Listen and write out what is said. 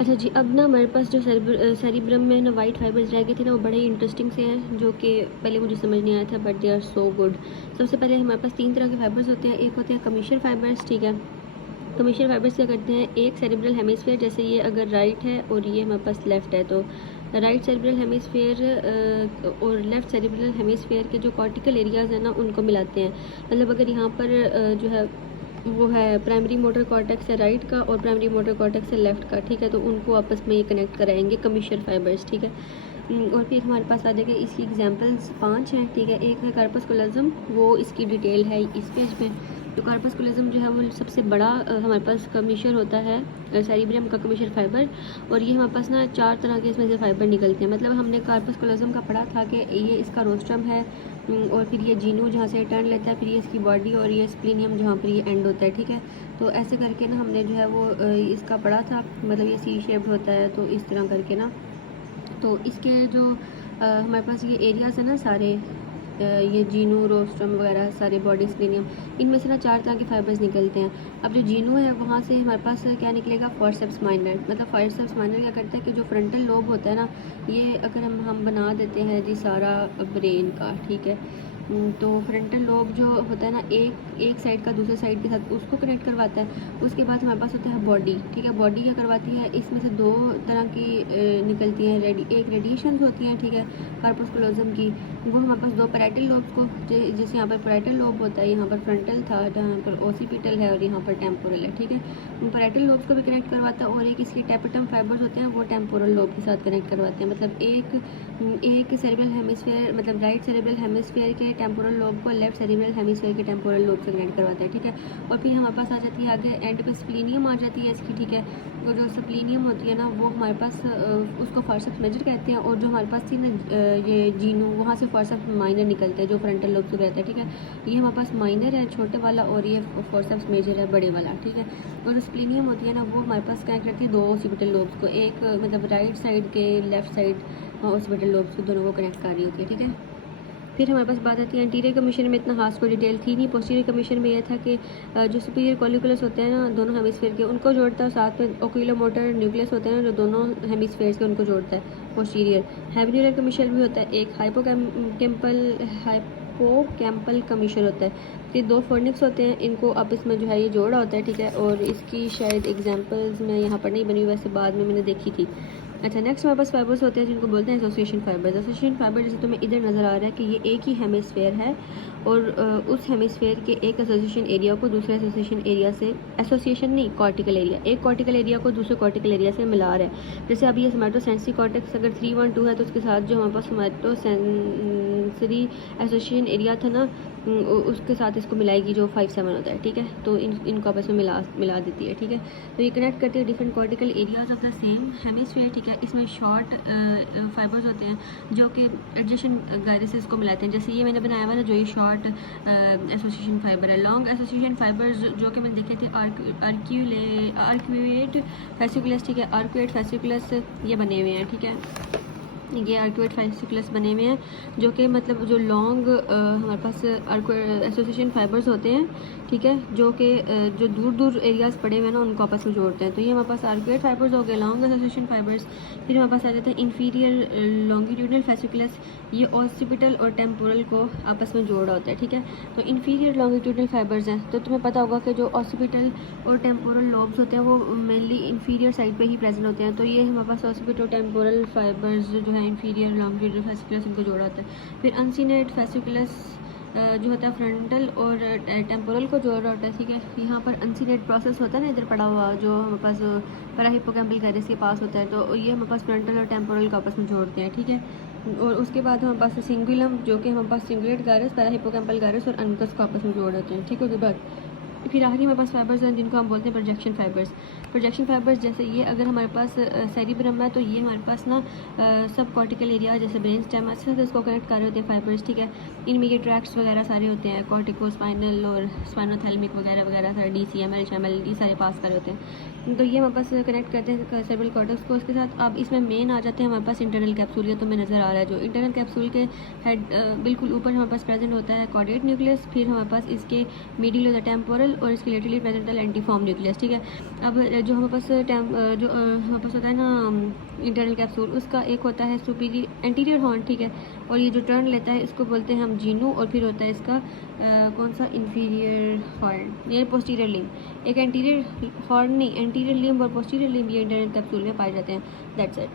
अच्छा जी, अब ना हमारे पास जो सेरिब्रम में ना वाइट फाइबर्स रह गए थे ना, वो बड़े ही इंटरेस्टिंग से हैं, जो कि पहले मुझे समझ नहीं आया था, but they are so good. सबसे पहले हमारे पास 3 तरह के फाइबर्स होते हैं। एक होते हैं कमीशन फाइबर्स, ठीक है। कमीशन फाइबर्स क्या करते हैं, एक सेरिब्रल हेमिस्फीयर, जैसे ये अगर राइट है और ये हमारे पास लेफ़्ट है, तो राइट सेरिब्रल हेमिस्फीयर और लेफ़्ट सेरिब्रल हेमिस्फीयर के जो कॉर्टिकल एरियाज़ हैं ना, उनको मिलाते हैं। मतलब अगर यहाँ पर जो है वो है प्राइमरी मोटर कॉर्टेक्स है राइट का और प्राइमरी मोटर कॉर्टेक्स है लेफ़्ट का, ठीक है, तो उनको आपस में ये कनेक्ट कराएंगे कमीशन फाइबर्स, ठीक है। और फिर हमारे पास आ जाएगा, इसकी एग्जांपल्स 5 हैं, ठीक है। एक है कार्पस्कुलज्म, वो इसकी डिटेल है इस पेज पे। तो कार्पस्कुलज्म जो है वो सबसे बड़ा हमारे पास कमीशन होता है सेरिब्रम का कमीशन फाइबर, और ये हमारे पास ना 4 तरह के इसमें से फाइबर निकलते हैं। मतलब हमने कार्पस्कुलज्म का पढ़ा था कि ये इसका रोस्ट्रम है, और फिर ये जीनू जहाँ से टर्न लेता है, फिर ये इसकी बॉडी, और ये स्प्लीनियम जहाँ पर ये एंड होता है, ठीक है। तो ऐसे करके ना हमने जो है वो इसका पढ़ा था, मतलब ये सी शेप्ड होता है, तो इस तरह करके ना। तो इसके जो हमारे पास ये एरियाज़ है ना सारे, ये जीनू रोस्ट्रम वगैरह सारे बॉडी स्प्लीनियम, इनमें से ना 4 तरह के फाइबर्स निकलते हैं। अब जो जीनू है वहाँ से हमारे पास क्या निकलेगा, फॉरसेप्स माइनर। मतलब फॉरसेप्स माइनर क्या करता है कि जो फ्रंटल लोब होता है ना, ये अगर हम बना देते हैं जी सारा ब्रेन का, ठीक है। तो फ्रंटल लोब जो होता है ना, एक साइड का दूसरे साइड के साथ उसको कनेक्ट करवाता है। उसके बाद हमारे पास होता है बॉडी, ठीक है। बॉडी क्या करवाती है, इसमें से 2 तरह की निकलती हैं, एक रेडिएशंस होती हैं, ठीक है, कार्पस्कुलोजम की। वो हमारे पास 2 पैराइटल लोब्स को, जैसे यहाँ पर पैराइटल लोब होता है, यहाँ पर फ्रंटल था, जहाँ पर ओसिपिटल है, और यहाँ पर टेम्पोरल है, ठीक है। पैराइटल लोब्स को भी कनेक्ट करवाता है, और एक इसकी टेपेटम फाइबर्स होते हैं, वो टेम्पोरल लोब के साथ कनेक्ट करवाते हैं। मतलब एक सेरेब्रल हेमिस्फीयर, मतलब राइट सेरेब्रल हेमिस्फीयर के टेम्पोरल लोब को लेफ्ट सेरेब्रल हेमिस्फीयर के टेम्पोरल लोब से कनेक्ट करवाते हैं, ठीक है। और फिर हमारे पास आ जाती है आगे एंड पे स्प्लीनियम आ जाती है इसकी, ठीक है। तो जो स्प्लीनियम होती है ना, वो हमारे पास उसको फॉरसेप्स मेजर कहते हैं, और जो हमारे पास थी ना ये जीनू, वहाँ से फॉरसेप्स माइनर निकलते हैं, जो फ्रंटल लोब से रहता है, ठीक है। ये हमारे पास माइनर है छोटे वाला, और ये फॉरसेप्स मेजर है बड़े वाला, ठीक है। और जो स्प्लीनियम होती है ना, वो हमारे पास कनेक्ट करती है 2 ऑसिपिटल लोब्स को, एक मतलब राइट साइड के लेफ्ट साइड ऑसिपिटल लोब्स को, दोनों को कनेक्ट कर रही होती है, ठीक है। फिर हमारे पास बात आती है एंटीरियर कमीशन में, इतना खास कोई डिटेल थी नहीं। पोस्टीरियर कमीशन में यह था कि जो सुपीरियर कॉलिकुलस होते हैं ना दोनों हेमिस्फीयर के, उनको जोड़ता है, साथ में ओक्यूलोमोटर न्यूक्लियस होते हैं ना जो दोनों हेमिस्फीयर्स के, उनको जोड़ता है पोस्टीरियर। हेमिनियर कमीशन भी होता है, एक हाइपोकैम्पल कमीशन होता है। ये 2 फोर्निक्स होते हैं, इनको आपस में जो है ये जोड़ा होता है, ठीक है। और इसकी शायद एग्जाम्पल्स में यहाँ पर नहीं बनी, वैसे बाद में मैंने देखी थी। अच्छा, नेक्स्ट हमारे पास फाइबर्स होते हैं जिनको बोलते हैं एसोसिएशन फाइबर्स। एसोसिएशन फाइबर जैसे तुम्हें इधर नज़र आ रहा है कि ये एक ही हेमिस्फेयर है, और उस हेमिस्फेयर के एक एसोसिएशन एरिया को दूसरे एसोसिएशन एरिया से, एसोसिएशन नहीं, कॉर्टिकल एरिया, एक कॉर्टिकल एरिया को दूसरे कॉर्टिकल एरिया से मिला रहा है। जैसे अभी ये सोमैटोसेंसरी कॉर्टेक्स अगर 312 है, तो उसके साथ जो हमारे पास सोमैटोसेंसरी एसोसिएशन एरिया था ना, उसके साथ इसको मिलाएगी जो 57 होता है, ठीक है। तो इनको आपस में मिला देती है, ठीक है। तो ये कनेक्ट करती है different cortical areas of the same hemisphere, ठीक है। इसमें शॉर्ट फाइबर्स होते हैं जो कि एडजेसेंट गायरेसेस को मिलाते हैं। जैसे ये मैंने बनाया हुआ ना, जो ये शॉर्ट एसोसिएशन फाइबर है। लॉन्ग एसोसिएशन फाइबर्स जो कि मैंने देखे थे आर्क्यूएट फैसिकुलस, ठीक है, आर्क्यूएट फैसिकुलस ये बने हुए हैं, ठीक है। ये आर्क्यूएट फैसिकुलस बने हुए हैं, जो कि मतलब जो लॉन्ग हमारे पास एसोसिएशन फाइबर्स होते हैं, ठीक है, जो कि जो दूर दूर एरियाज़ पड़े हुए हैं ना, उनको आपस में जोड़ते हैं। तो ये हमारे पास आर्क्यूएट फाइबर्स हो गए, लॉन्ग एसोसिएशन फाइबर्स। फिर हमारे पास आ जाते हैं इन्फीरियर लॉन्गिट्यूडनल फैसिकुलस, ये ऑसिपिटल और टेम्पोरल को आपस में जोड़ा होता है, ठीक है। तो इन्फीरियर लॉन्गिट्यूडनल फाइबर्स हैं, तो तुम्हें पता होगा कि जो ऑसिपिटल और टेम्पोरल लोब्स होते हैं वो मेनली इन्फीरियर साइड पे ही प्रेजेंट होते हैं। तो ये हमारे पास ऑसिपिटल टेम्पोरल फाइबर्स जो है इन्फीरियर लॉन्गिट्यूडनल फैसिकुलस, इनको जोड़ा होता है। फिर अनसिनेट फैसिकुलस जो होता है फ्रंटल और टेम्पोरल को जोड़ रहा होता है, ठीक है। यहाँ पर अनसिनेट प्रोसेस होता है ना इधर पड़ा हुआ, जो हमारे पास पैराहिपोकैम्पल गायरस के पास होता है, तो ये हमारे पास फ्रंटल और टेम्पोरल को आपस में जोड़ते हैं, ठीक है। और उसके बाद हमारे पास सिंगुलम, जो कि हमारे पास सिंगुलेट गायरस, पैराहिपोकैम्पल गायरस और अनकस को आपस में जोड़ होते हैं, ठीक है। उसके बाद फिर आखिरी हमारे पास फाइबर्स हैं जिनको हम बोलते हैं प्रोजेक्शन फाइबर्स। प्रोजेक्शन फाइबर्स जैसे ये अगर हमारे पास सेरिब्रम है, तो ये हमारे पास ना सब कॉर्टिकल एरिया जैसे ब्रेन स्टेम अच्छे से इसको कनेक्ट कर रहे होते हैं फाइबर्स, ठीक है। इनमें ये ट्रैक्ट्स वगैरह सारे होते हैं, कॉर्टिको स्पाइनल और स्पाइनोथैलेमिक वगैरह वगैरह सारे, DCM HML ये सारे पास कर रहे होते हैं। तो ये हमारे पास कनेक्ट करते हैं सेरेब्रल कॉर्टेक्स को। उसके साथ अब इसमें मेन आ जाते हैं हमारे पास इंटरनल कैप्सूल, ये तो हमें नज़र आ रहा है, जो इंटरनल कैप्सूल के हेड बिल्कुल ऊपर हमारे पास प्रेजेंट होता है कॉर्डेट न्यूक्लियस। फिर हमारे पास इसके middle of the temporal model और इसके लेटरली प्रेजेंट होता है लेंटिफॉर्म न्यूक्लियस, ठीक है। अब जो हमारे पास हमारे पास होता है ना इंटरनल कैप्सूल, उसका एक होता है सुपीरियर एंटीरियर हॉर्न, ठीक है, और ये जो टर्न लेता है इसको बोलते हैं हम जीनू, और फिर होता है इसका कौन सा इंफीरियर हॉर्न, ये पोस्टीरियर लिम्ब। एक एंटीरियर हॉर्न नहीं, एंटीरियर लिम्ब और पोस्टीरियर लिम्ब ये इंटरनल कैप्सूल में पाए जाते हैं। That's it.